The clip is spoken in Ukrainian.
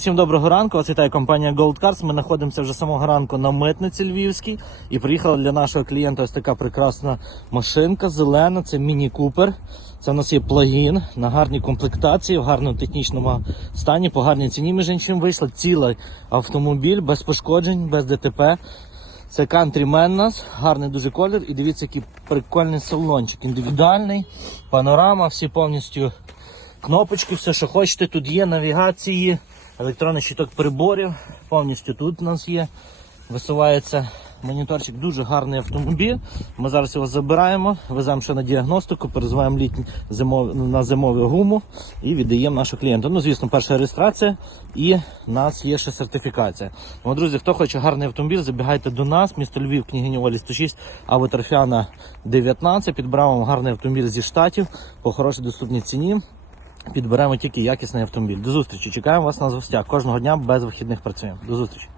Всім доброго ранку. Вас вітає компанія Gold Cars. Ми знаходимося вже самого ранку на митниці Львівській і приїхала для нашого клієнта ось така прекрасна машинка, зелена. Це Міні Купер. Це у нас є плагін на гарній комплектації, в гарному технічному стані, по гарній ціні. Між іншим вийшла цілий автомобіль без пошкоджень, без ДТП. Це у нас, гарний дуже колір. І дивіться, який прикольний салончик. Індивідуальний, панорама, всі повністю кнопочки, все, що хочете. Тут є навігації, електронний щиток приборів. Повністю тут у нас є. Висувається моніторчик, дуже гарний автомобіль. Ми зараз його забираємо, веземо ще на діагностику, перезиваємо зимов... на зимову гуму і віддаємо нашому клієнту. Ну, звісно, перша реєстрація і в нас є ще сертифікація. Тому, друзі, хто хоче гарний автомобіль, забігайте до нас, місто Львів, княгині Олі 106, або Торфяна 19. Підбираємо гарний автомобіль зі штатів по хорошій доступній ціні. Підберемо тільки якісний автомобіль. До зустрічі. Чекаємо вас на гостях. Кожного дня без вихідних працюємо. До зустрічі.